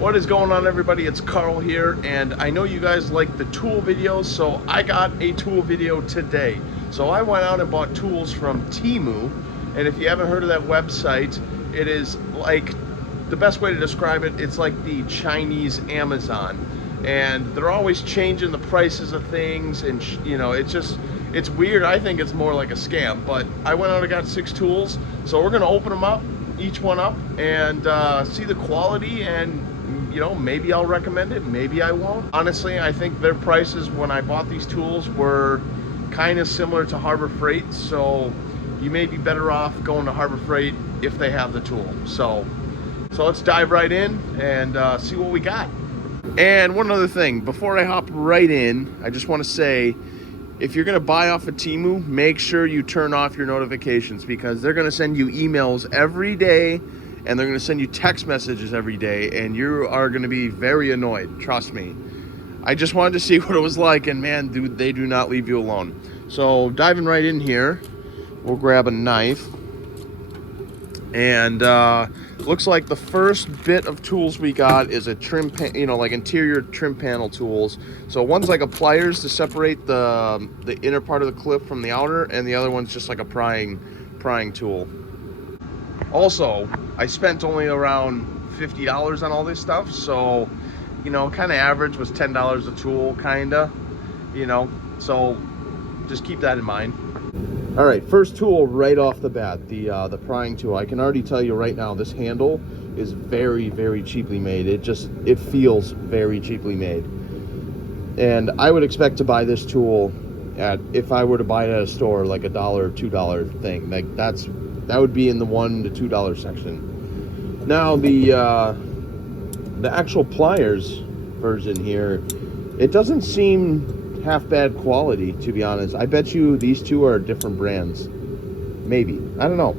What is going on, everybody? It's Carl here, and I know you guys like the tool videos, so I got a tool video today. So I went out and bought tools from Temu, and if you haven't heard of that website, it is like, the best way to describe it, it's like the Chinese Amazon. And they're always changing the prices of things, and you know, it's weird. I think it's more like a scam, but I went out and got 6 tools, so we're gonna open them up, each one up, and see the quality, and you know, maybe I'll recommend it, maybe I won't. Honestly, I think their prices when I bought these tools were kind of similar to Harbor Freight, so you may be better off going to Harbor Freight if they have the tool. So let's dive right in and see what we got. And one other thing, before I hop right in, I just want to say, if you're going to buy off of Temu, make sure you turn off your notifications, because they're going to send you emails every day, and they're going to send you text messages every day, and you are going to be very annoyed. Trust me. I just wanted to see what it was like, and man, dude, they do not leave you alone. So diving right in here, we'll grab a knife, and looks like the first bit of tools we got is a trim, like interior trim panel tools. So one's like a pliers to separate the inner part of the clip from the outer, and the other one's just like a prying tool. Also, I spent only around $50 on all this stuff, so you know, kind of average was $10 a tool, kinda, you know, so just keep that in mind. All right, first tool right off the bat, the prying tool. I can already tell you right now, this handle is very, very cheaply made. It feels very cheaply made, and I would expect to buy this tool if I were to buy it at a store, like $1 or $2 thing. Like that would be in the $1 to $2 section. Now the actual pliers version here, it doesn't seem half bad quality, to be honest. I bet you these two are different brands. Maybe. I don't know.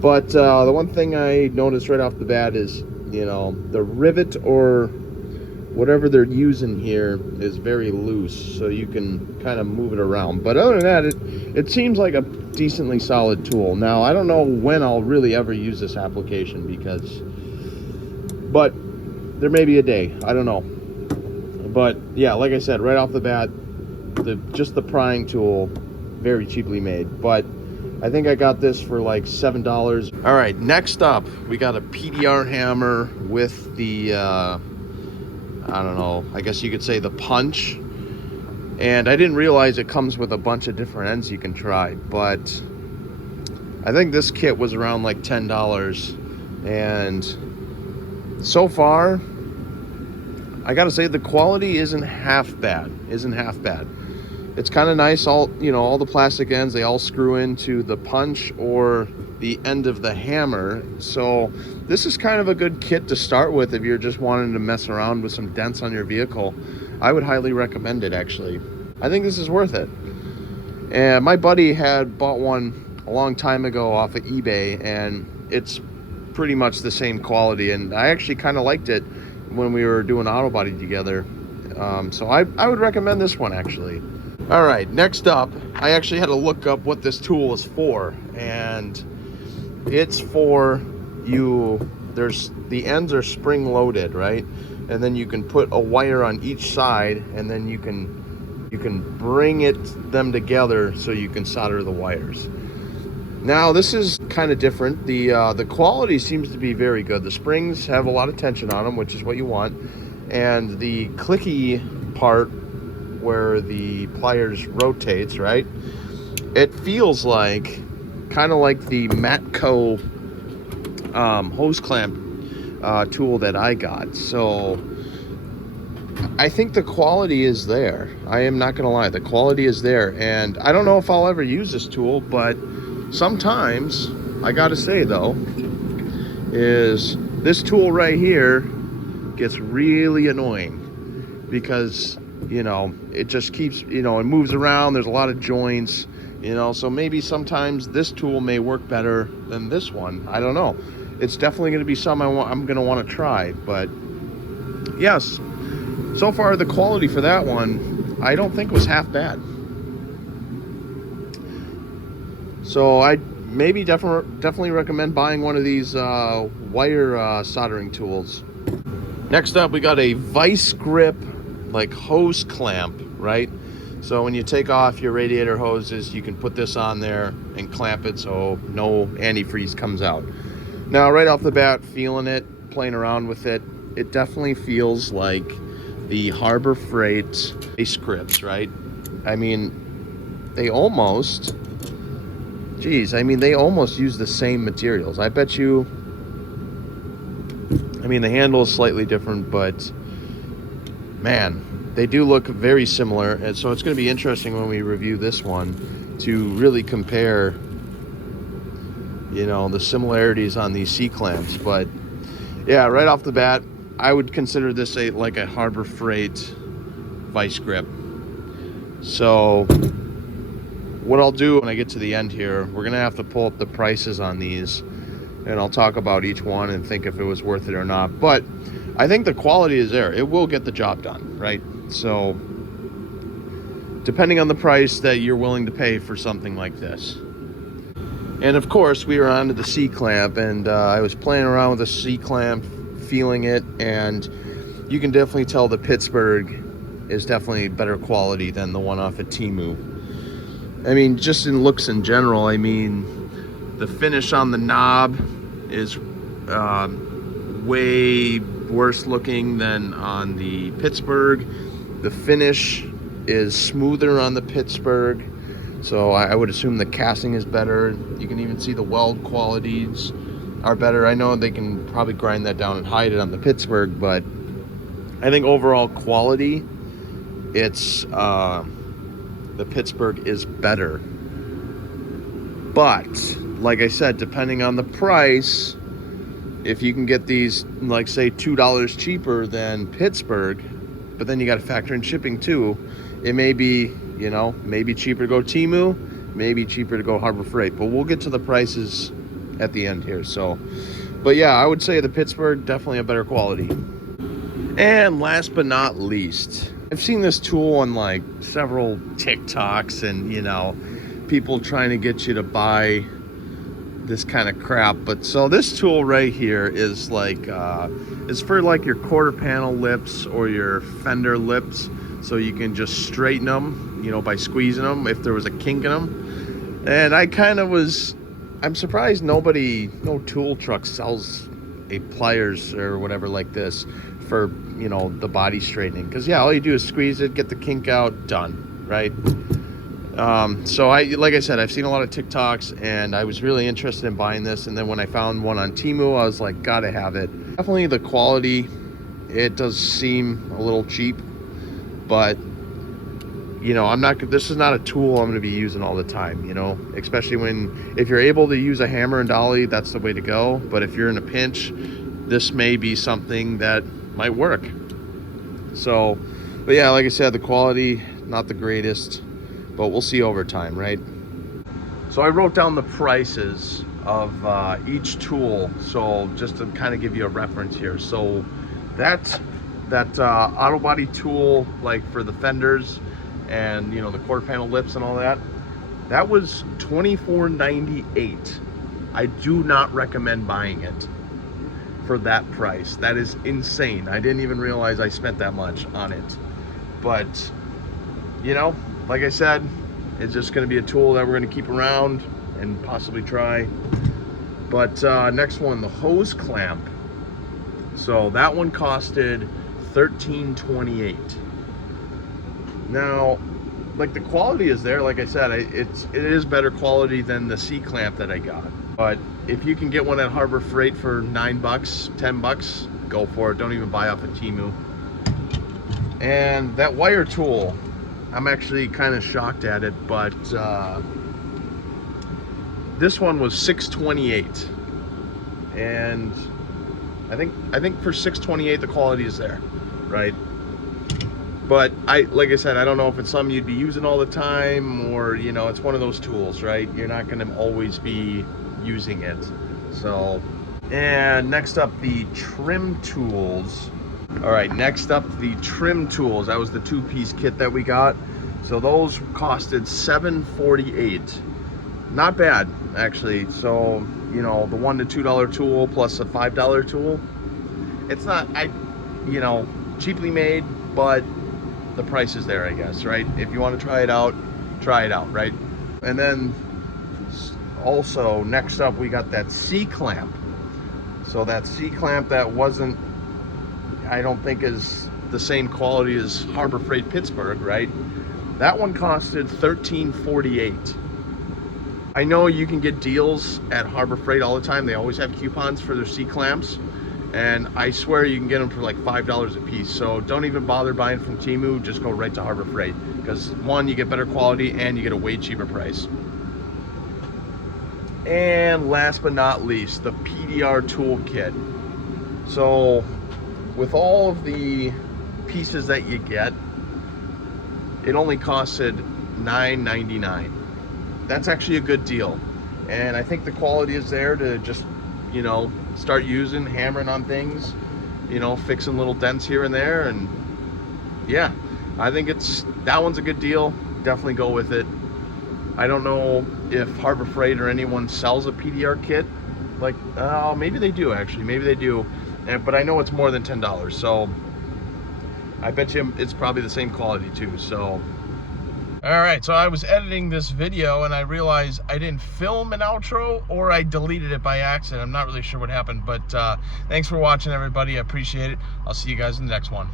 But the one thing I noticed right off the bat is, you know, the rivet or whatever they're using here is very loose, so you can kind of move it around. But other than that, it seems like a decently solid tool. Now, I don't know when I'll really ever use this application, but there may be a day. I don't know. But yeah, like I said, right off the bat, just the prying tool, very cheaply made. But I think I got this for like $7. All right, next up, we got a PDR hammer with the, I don't know, I guess you could say the punch. And I didn't realize it comes with a bunch of different ends you can try. But I think this kit was around like $10. And so far, I gotta say the quality isn't half bad. It's kind of nice. All the plastic ends, they all screw into the punch or the end of the hammer. So this is kind of a good kit to start with if you're just wanting to mess around with some dents on your vehicle. I would highly recommend it, actually. I think this is worth it. And my buddy had bought one a long time ago off of eBay, and it's pretty much the same quality, and I actually kind of liked it when we were doing auto body together. So I would recommend this one, actually. All right, next up, I actually had to look up what this tool is for, and it's for the ends are spring loaded, right? And then you can put a wire on each side, and then you can bring them together so you can solder the wires. Now, this is kind of different. The quality seems to be very good. The springs have a lot of tension on them, which is what you want. And the clicky part where the pliers rotates, right? It feels like kind of like the Matco hose clamp tool that I got. So I think the quality is there. I am not going to lie. The quality is there. And I don't know if I'll ever use this tool, but sometimes, I gotta say though, is this tool right here gets really annoying, because, you know, it just keeps, you know, it moves around. There's a lot of joints, you know, so maybe sometimes this tool may work better than this one. I don't know. It's definitely going to be something I'm going to want to try. But yes, so far the quality for that one, I don't think was half bad. So maybe definitely recommend buying one of these wire soldering tools. Next up, we got a vice grip, like hose clamp, right? So when you take off your radiator hoses, you can put this on there and clamp it so no antifreeze comes out. Now, right off the bat, feeling it, playing around with it, it definitely feels like the Harbor Freight vice grips, right? I mean, they almost, they almost use the same materials. I bet you, the handle is slightly different, but man, they do look very similar. And so it's going to be interesting when we review this one to really compare, the similarities on these C-clamps. But yeah, right off the bat, I would consider this like a Harbor Freight vice grip. So what I'll do when I get to the end here, we're gonna have to pull up the prices on these, and I'll talk about each one and think if it was worth it or not. But I think the quality is there. It will get the job done, right? So depending on the price that you're willing to pay for something like this. And of course, we were on to the C-clamp, and I was playing around with the C-clamp, feeling it, and you can definitely tell the Pittsburgh is definitely better quality than the one off at Temu. Just in looks in general, the finish on the knob is way worse looking than on the Pittsburgh. The finish is smoother on the Pittsburgh, so I would assume the casting is better. You can even see the weld qualities are better. I know they can probably grind that down and hide it on the Pittsburgh, but I think overall quality, it's the Pittsburgh is better. But like I said, depending on the price, if you can get these, like say $2 cheaper than Pittsburgh, but then you got to factor in shipping too, it may be, maybe cheaper to go Temu, maybe cheaper to go Harbor Freight. But we'll get to the prices at the end here. So, but yeah, I would say the Pittsburgh, definitely a better quality. And last but not least, I've seen this tool on like several TikToks and, people trying to get you to buy this kind of crap. But so this tool right here is like, it's for like your quarter panel lips or your fender lips. So you can just straighten them, by squeezing them if there was a kink in them. And I'm surprised no tool truck sells a pliers or whatever like this for, the body straightening. Because yeah, all you do is squeeze it, get the kink out, done, right? So like I said, I've seen a lot of TikToks and I was really interested in buying this. And then when I found one on Temu, I was like, gotta have it. Definitely the quality, it does seem a little cheap, but this is not a tool I'm going to be using all the time, especially if you're able to use a hammer and dolly, that's the way to go. But if you're in a pinch, this may be something that might work. So, but yeah, like I said, the quality, not the greatest, but we'll see over time, right? So I wrote down the prices of each tool. So just to kind of give you a reference here. So that auto body tool, like for the fenders and the quarter panel lips and all that, that was $24.98. I do not recommend buying it for that price. That is insane. I didn't even realize I spent that much on it. But like I said, it's just going to be a tool that we're going to keep around and possibly try. But next one, the hose clamp. So that one costed $13.28. Now, like the quality is there. Like I said, it is better quality than the C-clamp that I got. But if you can get one at Harbor Freight for $9, $10, go for it. Don't even buy off of Temu. And that wire tool, I'm actually kind of shocked at it, but this one was $6.28, and I think for $6.28 the quality is there, right? But like I said, I don't know if it's something you'd be using all the time, or it's one of those tools, right? You're not going to always be using it. So, and next up, the trim tools. All right, next up, the trim tools. That was the two-piece kit that we got. So those costed $7.48. not bad actually. So, you know, the $1 to $2 tool plus a $5 tool, it's not, you know, cheaply made, but the price is there, I guess, right? If you want to try it out, right? And then also next up we got that C-clamp. So that C-clamp that wasn't, I don't think is the same quality as Harbor Freight Pittsburgh, right? That one costed $13.48. I know you can get deals at Harbor Freight all the time. They always have coupons for their C-clamps, and I swear you can get them for like $5 a piece. So don't even bother buying from Temu, just go right to Harbor Freight, because one, you get better quality and you get a way cheaper price. And last but not least, the PDR toolkit. So with all of the pieces that you get, it only costed $9.99. That's actually a good deal, and I think the quality is there to just, you know, start using, hammering on things, you know, fixing little dents here and there. And yeah, I think that one's a good deal. Definitely go with it. I don't know if Harbor Freight or anyone sells a PDR kit. Like, maybe they do actually. Maybe they do, but I know it's more than $10. So I bet you it's probably the same quality too. So. All right, so I was editing this video and I realized I didn't film an outro, or I deleted it by accident. I'm not really sure what happened, but thanks for watching, everybody. I appreciate it. I'll see you guys in the next one.